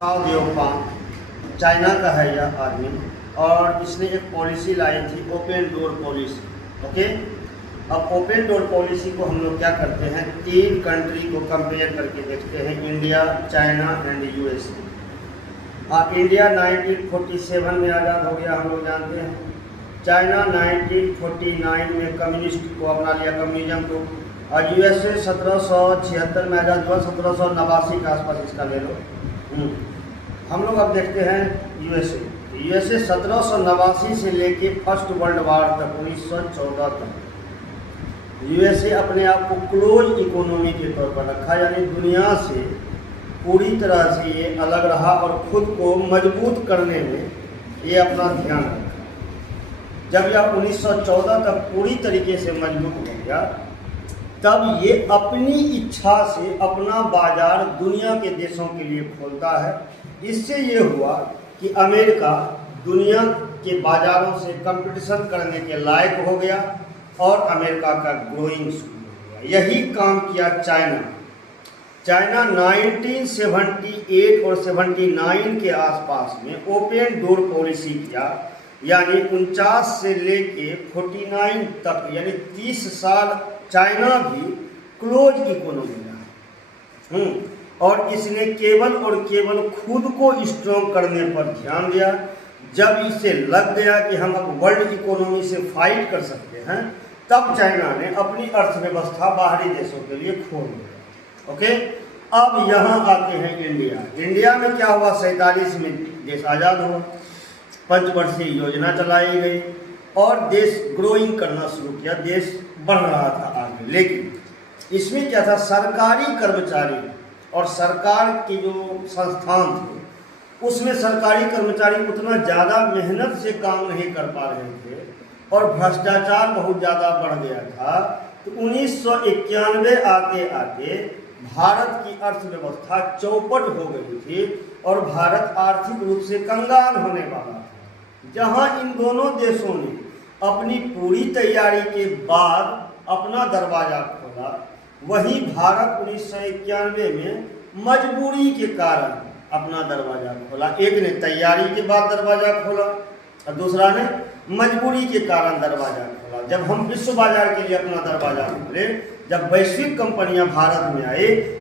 देओपान China का है यह आदमी और इसने एक पॉलिसी लाई थी ओपन डोर पॉलिसी। ओके, अब ओपन डोर पॉलिसी को हम लोग क्या करते हैं, तीन कंट्री को कंपेयर करके देखते हैं, India, China and USA. India 1947 में आज़ाद हो गया, हम लोग जानते हैं। चाइना 1949 में कम्युनिस्ट को अपना लिया, कम्युनिज्म को। और यूएसए 1776 में आज़ाद हुआ, 1789 के आसपास इसका ले लो। हम लोग अब देखते हैं यूएसए 1789 से लेके फर्स्ट वर्ल्ड वार तक 1914 तक यूएसए अपने आप को क्लोज इकोनॉमी के तौर पर रखा, यानी दुनिया से पूरी तरह से ये अलग रहा और खुद को मजबूत करने में ये अपना ध्यान रखा। जब यह 1914 तक पूरी तरीके से मजबूत हो गया, तब ये अपनी इच्छा से अपना बाजार दुनिया के देशों के लिए खोलता है। इससे ये हुआ कि अमेरिका दुनिया के बाजारों से कंपटीशन करने के लायक हो गया और अमेरिका का ग्रोइंग शुरू हो गया। यही काम किया चाइना 1978 और 79 के आसपास में ओपन डोर पॉलिसी किया, यानी 49 से लेके 49 तक, यानी 30 साल चाइना भी क्लोज इकोनॉमी रहा। और इसने केवल और केवल खुद को स्ट्रॉन्ग करने पर ध्यान दिया। जब इसे लग गया कि हम अब वर्ल्ड इकोनॉमी से फाइट कर सकते हैं, तब चाइना ने अपनी अर्थव्यवस्था बाहरी देशों के लिए खोल दी। ओके, अब यहाँ आते हैं इंडिया में क्या हुआ, 47 में देश आज़ाद हुआ, पंचवर्षीय योजना चलाई गई और देश ग्रोइंग करना शुरू किया, देश बढ़ रहा था आगे। लेकिन इसमें क्या था, सरकारी कर्मचारी और सरकार के जो संस्थान थे, उसमें सरकारी कर्मचारी उतना ज़्यादा मेहनत से काम नहीं कर पा रहे थे और भ्रष्टाचार बहुत ज़्यादा बढ़ गया था। तो 1991 आते आते भारत की अर्थव्यवस्था चौपट हो गई थी और भारत आर्थिक रूप से कंगाल होने वाला था। जहां इन दोनों देशों ने अपनी पूरी तैयारी के बाद अपना दरवाज़ा खोला, वही भारत 1991 में मजबूरी के कारण अपना दरवाज़ा खोला। एक ने तैयारी के बाद दरवाज़ा खोला और दूसरा ने मजबूरी के कारण दरवाज़ा खोला। जब हम विश्व बाजार के लिए अपना दरवाज़ा खोले, जब वैश्विक कंपनियां भारत में आई,